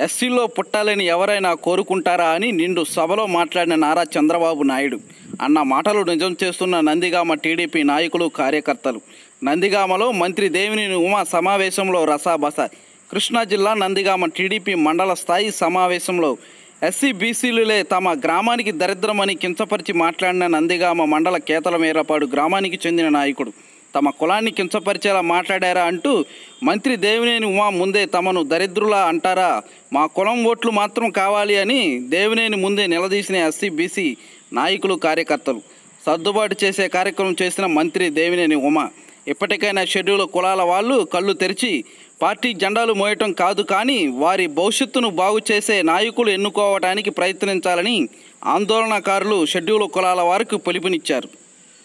ఎస్సీలో పుట్టాలని ఎవరైనా కోరుకుంటారా అని నిండు సభలో మాట్లాడిన నారా చంద్రబాబు నాయుడు. అన్న మాటలు నిజం చేస్తున్న నందిగామ టీడీపీ నాయకులు కార్యకర్తలు. నందిగామలో మంత్రి దేవినేని ఉమా సమావేశంలో రసాబస. కృష్ణా జిల్లా నందిగామ టీడీపీ మండల స్థాయి సమావేశంలో ఎస్సీ బీసీలులే తమ గ్రామానికి దరిద్రమని కించపరిచి మాట్లాడిన నందిగామ మండల కేతల మేరపాడు గ్రామానికి చెందిన నాయకుడు. తమ కులాన్ని కించపరిచేలా మాట్లాడారా అంటూ మంత్రి దేవినేని ఉమా ముందే తమను దరిద్రులా అంటారా? మా కులం ఓట్లు మాత్రం కావాలి అని దేవినేని ముందే నిలదీసిన ఎస్సీ బీసీ నాయకులు కార్యకర్తలు సర్దుబాటు చేసే కార్యక్రమం చేసిన మంత్రి దేవినేని ఉమా. ఇప్పటికైనా షెడ్యూల్ కులాల వాళ్ళు కళ్ళు తెరిచి పార్టీ జెండాలు మోయటం కాదు కానీ వారి భవిష్యత్తును బాగు చేసే నాయకులు ఎన్నుకోవడానికి ప్రయత్నించాలని ఆందోళనకారులు షెడ్యూల్ కులాల వారికి పిలుపునిచ్చారు.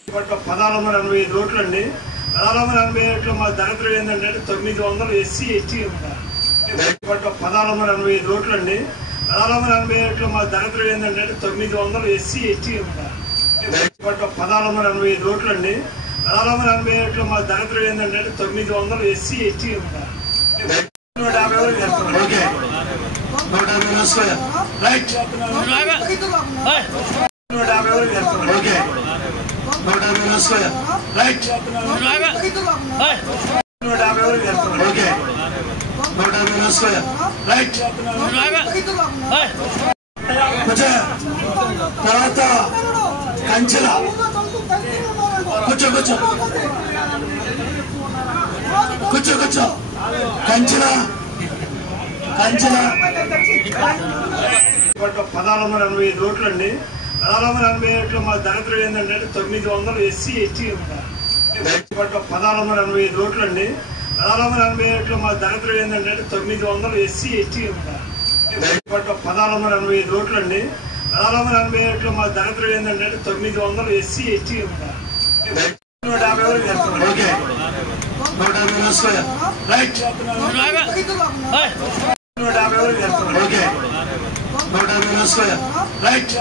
ఇప్పట్లో పదహారు వందల ఎనభై ఐదు రోడ్లు అండి పదహారు వందల ఎనభై ఏట్లో మా దరిద్రం ఏంటంటే తొమ్మిది వందలు ఎస్సీ ఎస్టీ ఉన్నారు ఇప్పట్లో పదహారు వందల ఎనభై ఐదు రోడ్లు అండి పదహారు వందల ఎనభై ఏట్లో మా దరిద్రం ఏంటంటే తొమ్మిది వందలు ఎస్సీ ఎస్టీ ఉన్నారు ఇప్పట్లో పదహారు వందల ఎనభై ఐదు రోడ్లు అండి పదహారు వందల ఎనభై ఏట్లో మా దరిద్రం ఏంటంటే తొమ్మిది వందలు ఎస్సీ ఎస్టీ ఉన్నారు నూట యాభై వరకు నూట యాభై నూట వరకు నూట యాభై వేసుకోవాలి రైట్ నూట యాభై ఓకే నూట యాభై రైట్ తర్వాత కంచెల కూర్చో కూర్చో కూర్చో కూర్చో కంచెల కంచెల పదహారు వందల ఎనభై ఐదు రోడ్లు అండి పదహారు వందల ఎనభై మా దరిద్రం ఏంటంటే తొమ్మిది వందలు ఎస్సీ ఎస్టీ ఉన్నారు. పదహారు వందల ఎనభై ఐదు అండి పదహారు వందల ఎనభై మా దరిద్రం ఏంటంటే తొమ్మిది వందలు ఎస్సీ ఎస్టీ ఉన్నారు. పదహారు వందల ఎనభై ఐదు అండి పదహారు వందల ఎనభై మా దరిద్రం ఏంటంటే తొమ్మిది వందలు ఎస్సీ ఎస్టీ ఉన్నారు. నూట యాభై వరకు రైట్ నూట యాభై వరకు ఓకే. నూట యాభై రైట్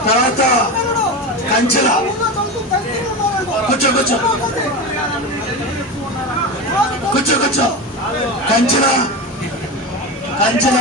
తర్వాత కంచెల కూర్చో కూర్చో కూర్చో కూర్చో కంచెల కంచెల